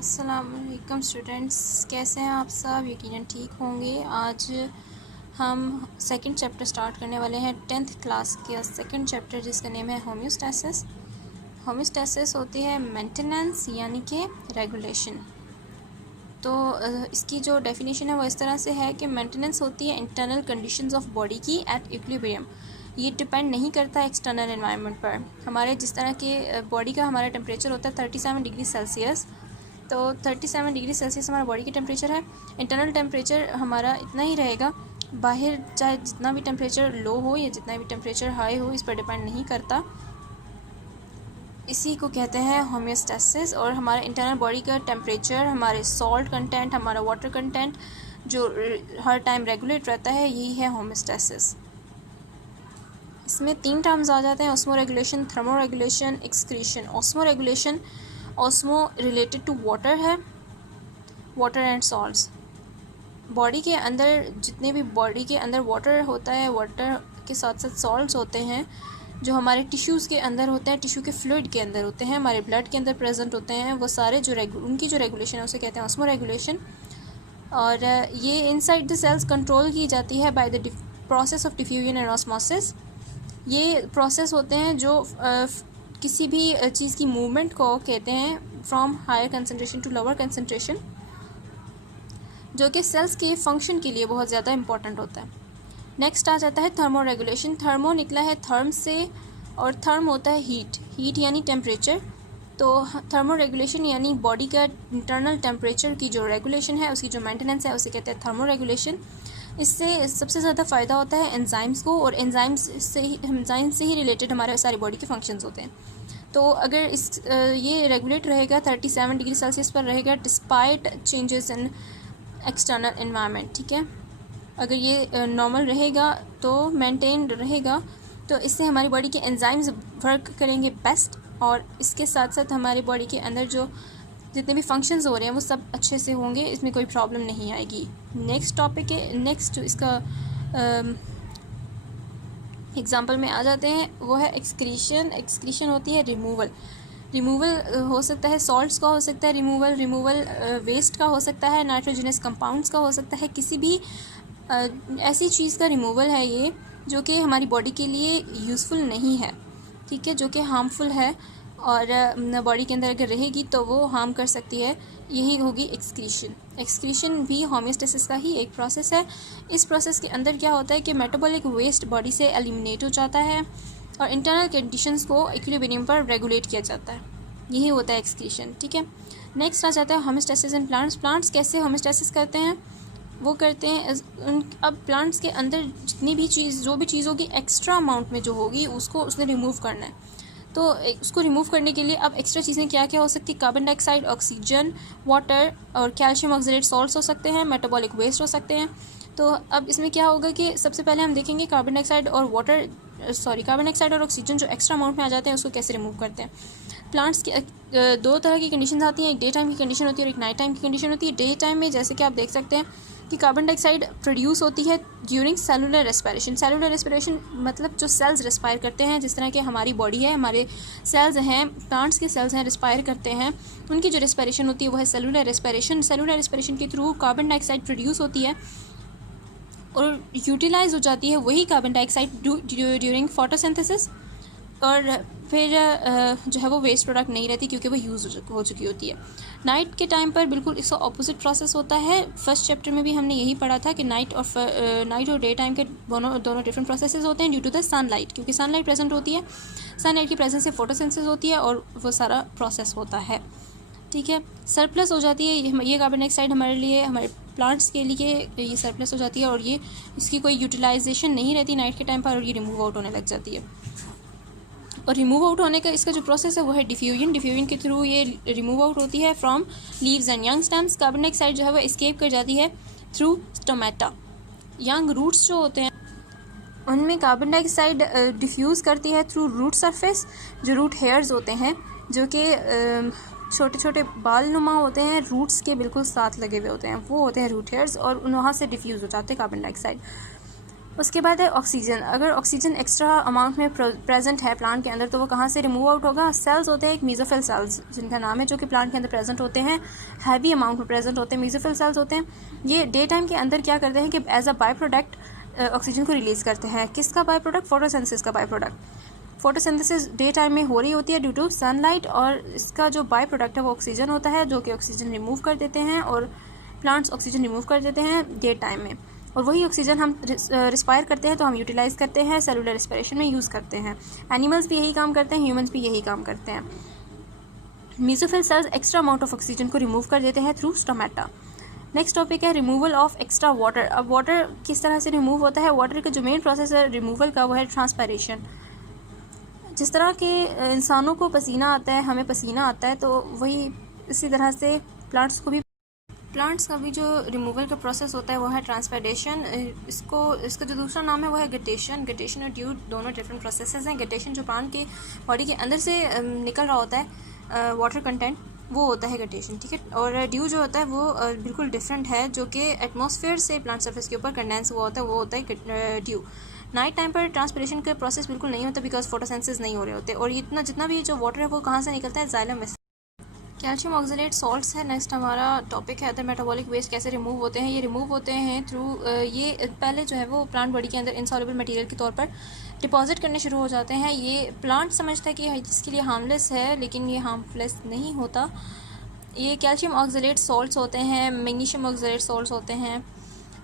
अस्सलामुअलैकुम स्टूडेंट्स, कैसे हैं आप सब? यकीनन ठीक होंगे। आज हम सेकंड चैप्टर स्टार्ट करने वाले हैं 10th क्लास का सेकंड चैप्टर, जिसका नेम है होम्योस्टैसिस। होम्योस्टैसिस होती है मेंटेनेंस यानी कि रेगुलेशन। तो इसकी जो डेफिनेशन है वो इस तरह से है कि मेंटेनेंस होती है इंटरनल कंडीशंस ऑफ बॉडी की एट इक्विलिब्रियम। ये डिपेंड नहीं करता एक्सटर्नल एनवायरनमेंट पर। हमारे जिस तरह के बॉडी का हमारा टेम्परेचर होता है 37 डिग्री सेल्सियस, तो 37 डिग्री सेल्सियस हमारा बॉडी की टेम्परेचर है। इंटरनल टेम्परेचर हमारा इतना ही रहेगा, बाहर चाहे जितना भी टेम्परेचर लो हो या जितना भी टेम्परेचर हाई हो, इस पर डिपेंड नहीं करता। इसी को कहते हैं होम्योस्टैसिस। और हमारा इंटरनल बॉडी का टेम्परेचर, हमारे सॉल्ट कंटेंट, हमारा वाटर कंटेंट जो हर टाइम रेगुलेट रहता है, यही है होम्योस्टैसिस। इसमें 3 टर्म्स आ जाते हैं: osmo regulation, thermo regulation, excretion. Osmo regulation, osmo related to water है, वाटर एंड सॉल्ट्स। बॉडी के अंदर जितने भी बॉडी के अंदर वाटर होता है, वाटर के साथ साथ सॉल्ट्स होते हैं जो हमारे टिश्यूज़ के अंदर होते हैं, टिश्यू के फ्लूइड के अंदर होते हैं, हमारे ब्लड के अंदर प्रेजेंट होते हैं, वो सारे जो उनकी जो रेगुलेशन है उसे कहते हैं ऑस्मो रेगुलेशन। और ये इनसाइड द सेल्स कंट्रोल की जाती है by the process of diffusion and osmosis. ये प्रोसेस होते हैं जो किसी भी चीज़ की मूवमेंट को कहते हैं from higher concentration to lower concentration, जो कि सेल्स के फंक्शन के लिए बहुत ज़्यादा इंपॉर्टेंट होता है। नेक्स्ट आ जाता है थर्मो रेगुलेशन। थर्मो निकला है थर्म से, और थर्म होता है हीट यानी टेम्परेचर। तो थर्मो रेगुलेशन यानी बॉडी का इंटरनल टेम्परेचर की जो रेगुलेशन है, उसकी जो मेंटेनेंस है, उसे कहते हैं थर्मो रेगुलेशन। इससे सबसे ज़्यादा फ़ायदा होता है एंजाइम्स को, और एंजाइम्स से ही रिलेटेड हमारे सारी बॉडी के फंक्शंस होते हैं। तो अगर ये रेगुलेट रहेगा 37 डिग्री सेल्सियस पर रहेगा despite changes in external environment, ठीक है। अगर ये नॉर्मल रहेगा तो मेंटेन्ड रहेगा, तो इससे हमारी बॉडी के एंजाइम्स वर्क करेंगे बेस्ट, और इसके साथ साथ हमारी बॉडी के अंदर जो जितने भी फंक्शंस हो रहे हैं वो सब अच्छे से होंगे, इसमें कोई प्रॉब्लम नहीं आएगी। नेक्स्ट टॉपिक है, नेक्स्ट इसका एग्जांपल में आ जाते हैं, वो है एक्सक्रीशन। एक्सक्रीशन होती है रिमूवल हो सकता है सॉल्ट्स का, हो सकता है रिमूवल वेस्ट का हो सकता है, नाइट्रोजनस कंपाउंड्स का हो सकता है, किसी भी ऐसी चीज़ का रिमूवल है ये जो कि हमारी बॉडी के लिए यूज़फुल नहीं है, ठीक है, जो कि हार्मफुल है और बॉडी के अंदर अगर रहेगी तो वो हार्म कर सकती है, यही होगी एक्सक्रीशन। एक्सक्रीशन भी होम्योस्टैसिस का ही एक प्रोसेस है। इस प्रोसेस के अंदर क्या होता है कि मेटाबॉलिक वेस्ट बॉडी से एलिमिनेट हो जाता है और इंटरनल कंडीशंस को इक्विलिब्रियम पर रेगुलेट किया जाता है, यही होता है एक्सक्रीशन, ठीक है। नेक्स्ट आ जाता है होम्योस्टैसिस इन प्लांट्स। प्लांट्स कैसे होम्योस्टैसिस करते हैं? वो करते हैं अब प्लांट्स के अंदर जितनी भी चीज़, जो भी चीज़ होगी एक्स्ट्रा अमाउंट में जो होगी, उसको उसने रिमूव करना है। तो उसको रिमूव करने के लिए अब एक्स्ट्रा चीज़ें क्या क्या हो सकती है? कार्बन डाइऑक्साइड, ऑक्सीजन, वाटर और कैल्शियम ऑक्सलेट सॉल्ट्स हो सकते हैं, मेटाबॉलिक वेस्ट हो सकते हैं। तो अब इसमें क्या होगा कि सबसे पहले हम देखेंगे कार्बन डाइऑक्साइड और ऑक्सीजन जो एक्स्ट्रा अमाउंट में आ जाते हैं उसको कैसे रिमूव करते हैं। प्लांट्स की 2 तरह की कंडीशन आती हैं, एक डे टाइम की कंडीशन होती है और एक नाइट टाइम की कंडीशन होती है। डे टाइम में जैसे कि आप देख सकते हैं कि कार्बन डाइऑक्साइड प्रोड्यूस होती है during cellular respiration. Cellular respiration मतलब जो सेल्स रेस्पायर करते हैं, जिस तरह के हमारी बॉडी है, हमारे सेल्स हैं, प्लांट्स के सेल्स हैं, रेस्पायर करते हैं, उनकी जो रेस्पिरेशन होती है वो है सेलुलर रेस्पिरेशन। सेलुलर रेस्पिरेशन के थ्रू कार्बन डाइऑक्साइड प्रोड्यूस होती है और यूटिलाइज हो जाती है वही कार्बन डाइऑक्साइड ड्यूरिंग फोटोसिंथेसिस, और फिर जो है वो वेस्ट प्रोडक्ट नहीं रहती क्योंकि वो यूज़ हो चुकी होती है। नाइट के टाइम पर बिल्कुल इसका ऑपोजिट प्रोसेस होता है। फर्स्ट चैप्टर में भी हमने यही पढ़ा था कि नाइट और डे टाइम के दोनों डिफरेंट प्रोसेसेस होते हैं ड्यू टू द सनलाइट, क्योंकि सनलाइट प्रेजेंट होती है, सनलाइट की प्रेजेंस से फोटोसिंथेसिस होती है और वो सारा प्रोसेस होता है, ठीक है। सरप्लस हो जाती है ये कार्बन डाइऑक्साइड हमारे लिए, हमारे प्लांट्स के लिए ये सरप्लस हो जाती है और ये इसकी कोई यूटिलाइजेशन नहीं रहती नाइट के टाइम पर, और ये रिमूव आउट होने लग जाती है। और रिमूव आउट होने का इसका जो प्रोसेस है वो है डिफ्यूजन के थ्रू ये रिमूव आउट होती है from leaves and young stems. Carbon dioxide जो है वो एस्केप कर जाती है थ्रू स्टोमेटा। यंग रूट्स जो होते हैं उनमें कार्बन डाइऑक्साइड डिफ्यूज़ करती है थ्रू रूट सरफेस। जो रूट हेयर्स होते हैं, जो कि छोटे छोटे बाल नुमा होते हैं, रूट्स के बिल्कुल साथ लगे हुए होते हैं, वो होते हैं रूट हेयर्स, और वहाँ से डिफ्यूज़ हो जाते हैं कार्बन डाइऑक्साइड। उसके बाद है ऑक्सीजन। अगर ऑक्सीजन एक्स्ट्रा अमाउंट में प्रेजेंट है प्लांट के अंदर तो वो कहाँ से रिमूव आउट होगा? सेल्स होते हैं एक मीजोफिल सेल्स जिनका नाम है, जो कि प्लांट के अंदर प्रेजेंट होते हैं, हैवी अमाउंट में प्रेजेंट होते हैं, मीजोफिल सेल्स होते हैं। ये डे टाइम के अंदर क्या करते हैं कि as a by product oxygen को रिलीज़ करते हैं। किसका बाय प्रोडक्ट? फोटोसिंथेसिस का by product. Photosynthesis day time में हो रही होती है ड्यू टू सनलाइट, और इसका जो बाय प्रोडक्ट है वो ऑक्सीजन होता है, जो कि ऑक्सीजन रिमूव कर देते हैं, और प्लांट्स ऑक्सीजन रिमूव कर देते हैं डे टाइम में, और वही ऑक्सीजन हम रिस्पायर करते हैं तो हम यूटिलाइज़ करते हैं, सेलुलर रिस्पिरेशन में यूज़ करते हैं। एनिमल्स भी यही काम करते हैं, ह्यूमंस भी यही काम करते हैं। Mesophyll cells extra amount of oxygen को रिमूव कर देते हैं थ्रू स्टोमेटा। नेक्स्ट टॉपिक है रिमूवल ऑफ एक्स्ट्रा वाटर। अब वाटर किस तरह से रिमूव होता है? वाटर का जो मेन प्रोसेस है रिमूवल का वो है ट्रांसपायरेशन। जिस तरह के इंसानों को पसीना आता है, हमें पसीना आता है, तो वही इसी तरह से प्लांट्स का भी जो रिमूवल का प्रोसेस होता है वो है ट्रांसपायरेशन। इसका जो दूसरा नाम है वो है गटेशन। गटेशन और ड्यू दोनों डिफरेंट प्रोसेसेस हैं। गटेशन जो प्लांट के बॉडी के अंदर से निकल रहा होता है वाटर कंटेंट, वो होता है गटेशन, ठीक है। और ड्यू जो होता है वो बिल्कुल डिफरेंट है, जो कि एटमॉस्फेयर से प्लांट सरफेस के ऊपर कंडेंस हुआ होता है, वो होता है ड्यू। नाइट टाइम पर ट्रांसपिरेशन का प्रोसेस बिल्कुल नहीं होता बिकॉज फोटोसिंथेसिस नहीं हो रहे होते, और इतना जितना भी जो वाटर है वो कहाँ से निकलता है? जाइलम में। कैल्शियम ऑक्सलेट सॉल्ट्स है नेक्स्ट हमारा टॉपिक है। अदर मेटाबॉलिक वेस्ट कैसे रिमूव होते हैं? ये रिमूव होते हैं थ्रू ये पहले जो है वो प्लांट बॉडी के अंदर इनसॉल्युबल मटेरियल के तौर पर डिपॉजिट करने शुरू हो जाते हैं। ये प्लांट समझता है कि इसके लिए हार्मलेस है, लेकिन ये हार्मलेस नहीं होता। ये कैल्शियम ऑक्सलेट सॉल्ट्स होते हैं, मैग्नीशियम ऑक्सलेट सॉल्ट्स होते हैं।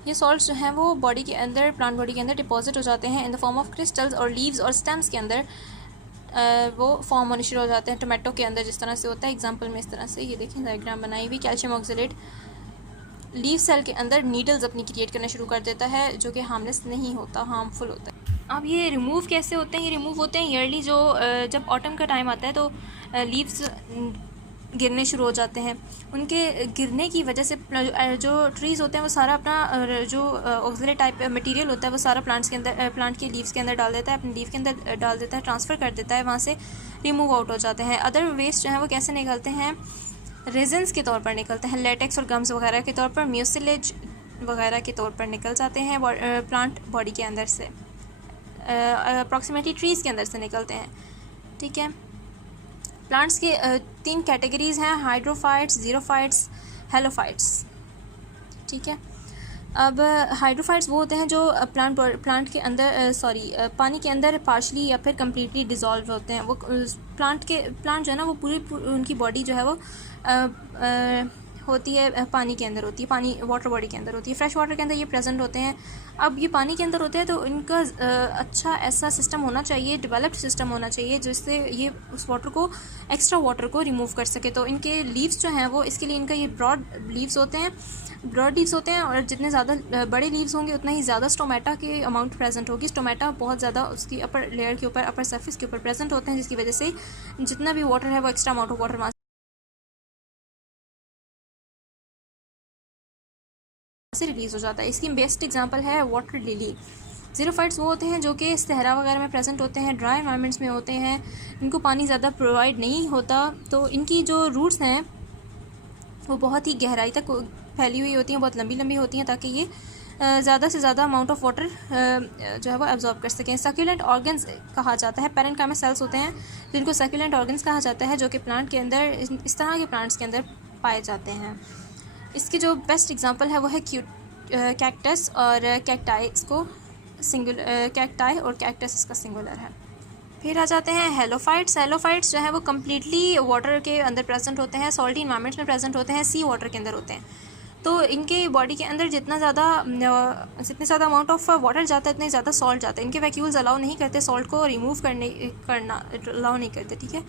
ये सॉल्ट्स जो हैं वो बॉडी के अंदर, प्लांट बॉडी के अंदर डिपॉजिट हो जाते हैं in the form of crystals, और लीव्स और स्टेम्स के अंदर वो फॉर्म होने शुरू हो जाते हैं। टोमेटो के अंदर जिस तरह से होता है, एग्जांपल में इस तरह से, ये देखें डायग्राम बनाई हुई। कैल्शियम ऑक्सलेट लीव सेल के अंदर नीडल्स अपनी क्रिएट करना शुरू कर देता है, जो कि हार्मलेस नहीं होता, हार्मफुल होता है। अब ये रिमूव कैसे होते हैं? ये रिमूव होते हैं ईयरली, जो जब ऑटम का टाइम आता है तो लीव्स गिरने शुरू हो जाते हैं। उनके गिरने की वजह से जो ट्रीज़ होते हैं वो सारा अपना जो ऑक्सलेट टाइप मटेरियल होता है वो सारा प्लांट्स के अंदर, प्लांट के लीव्स के अंदर डाल देता है, अपने लीव के अंदर डाल देता है, ट्रांसफ़र कर देता है, वहाँ से रिमूव आउट हो जाते हैं। अदर वेस्ट जो है वो कैसे निकलते हैं? रेजन्स के तौर पर निकलते हैं, लेटेक्स और गम्स वगैरह के तौर पर, म्यूसिलेज वगैरह के तौर पर निकल जाते हैं प्लांट बॉडी के अंदर से, अप्रॉक्सीमेटली ट्रीज़ के अंदर से निकलते हैं, ठीक है। प्लांट्स के 3 कैटेगरीज़ हैं, हाइड्रोफाइट्स, ज़ीरोफाइट्स, हेलोफाइट्स, ठीक है। अब हाइड्रोफाइट्स वो होते हैं जो प्लांट के अंदर पानी के अंदर पार्शली या फिर कम्प्लीटली डिज़ोल्व होते हैं। वो प्लांट जो है ना वो पूरी उनकी बॉडी जो है वो होती है, पानी के अंदर होती है, पानी वाटर बॉडी के अंदर होती है, फ्रेश वाटर के अंदर ये प्रेजेंट होते हैं। अब ये पानी के अंदर होते हैं तो इनका अच्छा ऐसा सिस्टम होना चाहिए, डेवलप्ड सिस्टम होना चाहिए, जिससे ये उस वाटर को, एक्स्ट्रा वाटर को रिमूव कर सके। तो इनके लीव्स जो हैं वो, इसके लिए इनका ये ब्रॉड लीव्स होते हैं, और जितने ज़्यादा बड़े लीव्स होंगे उतना ही ज़्यादा स्टोमेटा की अमाउंट प्रेजेंट होगी। स्टोमेटा बहुत ज़्यादा उसकी अपर लेयर के ऊपर, अपर सरफेस के ऊपर प्रेजेंट होते हैं, जिसकी वजह से जितना भी वाटर है वो एक्स्ट्रा अमाउंट ऑफ वाटर से रिलीज़ हो जाता है। इसकी बेस्ट एग्जांपल है वाटर लिली। ज़ीरोफाइट्स वो होते हैं जो कि सहरा वगैरह में प्रेजेंट होते हैं, ड्राई एनवायरनमेंट्स में होते हैं, इनको पानी ज़्यादा प्रोवाइड नहीं होता, तो इनकी जो रूट्स हैं वो बहुत ही गहराई तक फैली हुई होती हैं, बहुत लंबी लंबी होती हैं, ताकि ये ज़्यादा से ज़्यादा अमाउंट ऑफ वाटर जो है वो एब्जॉर्ब कर सकें। सक्यूलेंट ऑर्गन्स कहा जाता है, पैरेन्काइमा सेल्स होते हैं जिनको सक्यूलेंट ऑर्गन्स कहा जाता है, जो कि प्लांट के अंदर, इस तरह के प्लांट्स के अंदर पाए जाते हैं। इसकी जो बेस्ट एग्जांपल है वो है कैक्टस और कैक्टाई। इसको कैक्टाई और कैक्टस इसका सिंगुलर है। फिर आ जाते हैं हेलोफाइट्स। हेलोफाइट्स जो है वो कम्प्लीटली वाटर के अंदर प्रेजेंट होते हैं, सॉल्टी इन्वायरमेंट्स में प्रेजेंट होते हैं, सी वाटर के अंदर होते हैं। तो इनके बॉडी के अंदर जितने ज़्यादा अमाउंट ऑफ वाटर जाता है उतने ज़्यादा सॉल्ट जाता है। इनके वैक्यूल्स अलाउ नहीं करते सॉल्ट को रिमूव करना अलाउ नहीं करते, ठीक है।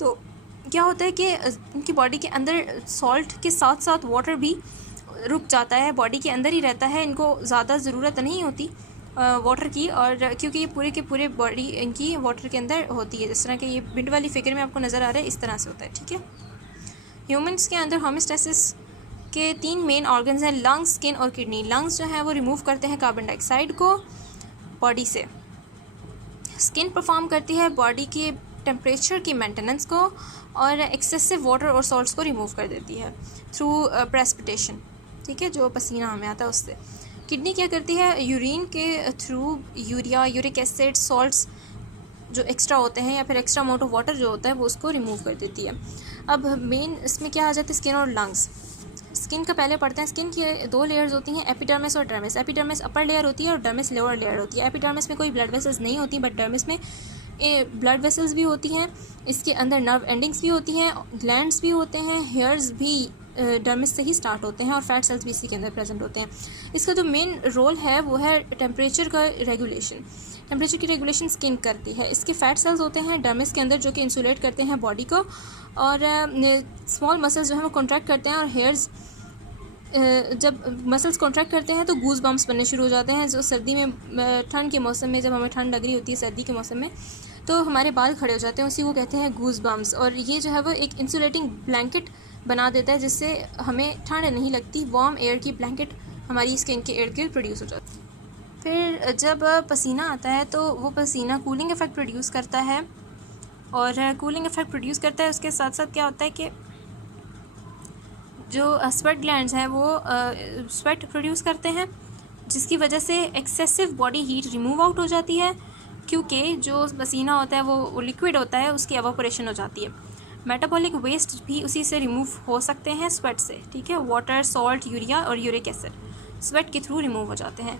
तो क्या होता है कि इनकी बॉडी के अंदर सॉल्ट के साथ साथ वाटर भी रुक जाता है, बॉडी के अंदर ही रहता है, इनको ज़्यादा ज़रूरत नहीं होती वाटर की, और क्योंकि ये पूरे के पूरे बॉडी इनकी वाटर के अंदर होती है। जिस तरह के ये बिंड वाली फिगर में आपको नज़र आ रहा है, इस तरह से होता है, ठीक है। ह्यूमंस के अंदर होमियोस्टेसिस के 3 मेन ऑर्गन्स हैं, लंग्स, स्किन और किडनी। लंग्स जो है वो रिमूव करते हैं कार्बन डाइऑक्साइड को बॉडी से। स्किन परफॉर्म करती है बॉडी के टेम्परेचर की मेंटेनेंस को, और एक्सेसिव वाटर और सॉल्ट्स को रिमूव कर देती है थ्रू प्रेसिपिटेशन, ठीक है, जो पसीना हमें आता है उससे। किडनी क्या करती है, यूरिन के through urea, uric acid, salts जो एक्स्ट्रा होते हैं या फिर एक्स्ट्रा अमाउंट ऑफ वाटर जो होता है वो उसको रिमूव कर देती है। अब मेन इसमें क्या आ जाता है, स्किन और लंग्स। स्किन का पहले पढ़ते हैं। स्किन की 2 लेयर्स होती हैं, एपिडर्मिस और डर्मिस। एपिडर्मिस अपर लेयर होती है और डर्मिस लोअर लेयर होती है। एपिडर्मिस में कोई ब्लड वेसल्स नहीं होती, बट डर्मिस में ब्लड वेसल्स भी होती हैं। इसके अंदर नर्व एंडिंग्स भी होती हैं, ग्लैंड्स भी होते हैं, हेयर्स भी डर्मिस से ही स्टार्ट होते हैं और फैट सेल्स भी इसी के अंदर प्रेजेंट होते हैं। इसका जो मेन रोल है वो है टेम्परेचर का रेगुलेशन। टेम्परेचर की रेगुलेशन स्किन करती है। इसके फैट सेल्स होते हैं डर्मिस के अंदर जो कि इंसुलेट करते हैं बॉडी को, और स्मॉल मसल्स जो है वो कॉन्ट्रैक्ट करते हैं, और हेयर्स जब मसल्स कॉन्ट्रैक्ट करते हैं तो गूज बम्प्स बनने शुरू हो जाते हैं। जो सर्दी में, ठंड के मौसम में, जब हमें ठंड लग रही होती है सर्दी के मौसम में, तो हमारे बाल खड़े हो जाते हैं, उसी को कहते हैं गूज बम्प्स। और ये जो है वो एक इंसुलेटिंग ब्लैंकेट बना देता है जिससे हमें ठंड नहीं लगती। वार्म एयर की ब्लैंकेट हमारी स्किन के इर्द गिर्द प्रोड्यूस हो जाती है। फिर जब पसीना आता है तो वो पसीना कूलिंग इफ़ेक्ट प्रोड्यूस करता है, और कूलिंग इफ़ेक्ट प्रोड्यूस करता है उसके साथ साथ क्या होता है कि जो स्वेट ग्लैंड्स हैं वो स्वेट प्रोड्यूस करते हैं, जिसकी वजह से excessive body heat remove out हो जाती है, क्योंकि जो पसीना होता है वो लिक्विड होता है, उसकी एवापोरेशन हो जाती है। मेटाबॉलिक वेस्ट भी उसी से रिमूव हो सकते हैं स्वेट से, ठीक है। वाटर, सॉल्ट, यूरिया और यूरिक एसिड स्वेट के थ्रू रिमूव हो जाते हैं।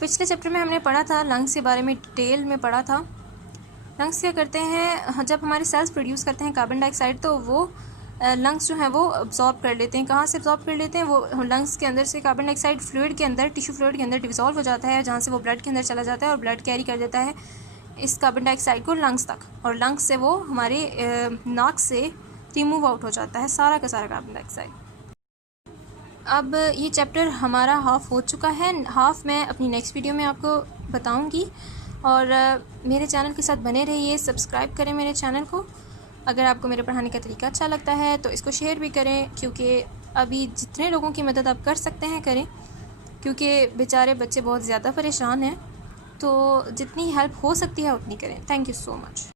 पिछले चैप्टर में हमने पढ़ा था लंग्स के बारे में, डिटेल में पढ़ा था। लंग्स क्या करते हैं, जब हमारे सेल्स प्रोड्यूस करते हैं कार्बन डाइऑक्साइड तो वो लंग्स जो हैं वो अब्जॉर्ब कर लेते हैं। कहाँ से अब्जॉर्ब कर लेते हैं, वो लंग्स के अंदर से कार्बन डाइऑक्साइड फ्लूइड के अंदर, टिश्यू फ्लूइड के अंदर डिसॉल्व हो जाता है, जहाँ से वो ब्लड के अंदर चला जाता है और ब्लड कैरी कर देता है इस कार्बन डाइऑक्साइड को लंग्स तक, और लंग्स से वो हमारे नाक से रिमूव आउट हो जाता है सारा का सारा कार्बन डाइऑक्साइड। अब ये चैप्टर हमारा हाफ हो चुका है, हाफ मैं अपनी नेक्स्ट वीडियो में आपको बताऊंगी। और मेरे चैनल के साथ बने रहिए, सब्सक्राइब करें मेरे चैनल को। अगर आपको मेरे पढ़ाने का तरीका अच्छा लगता है तो इसको शेयर भी करें, क्योंकि अभी जितने लोगों की मदद आप कर सकते हैं करें, क्योंकि बेचारे बच्चे बहुत ज़्यादा परेशान हैं। तो जितनी हेल्प हो सकती है उतनी करें। Thank you so much.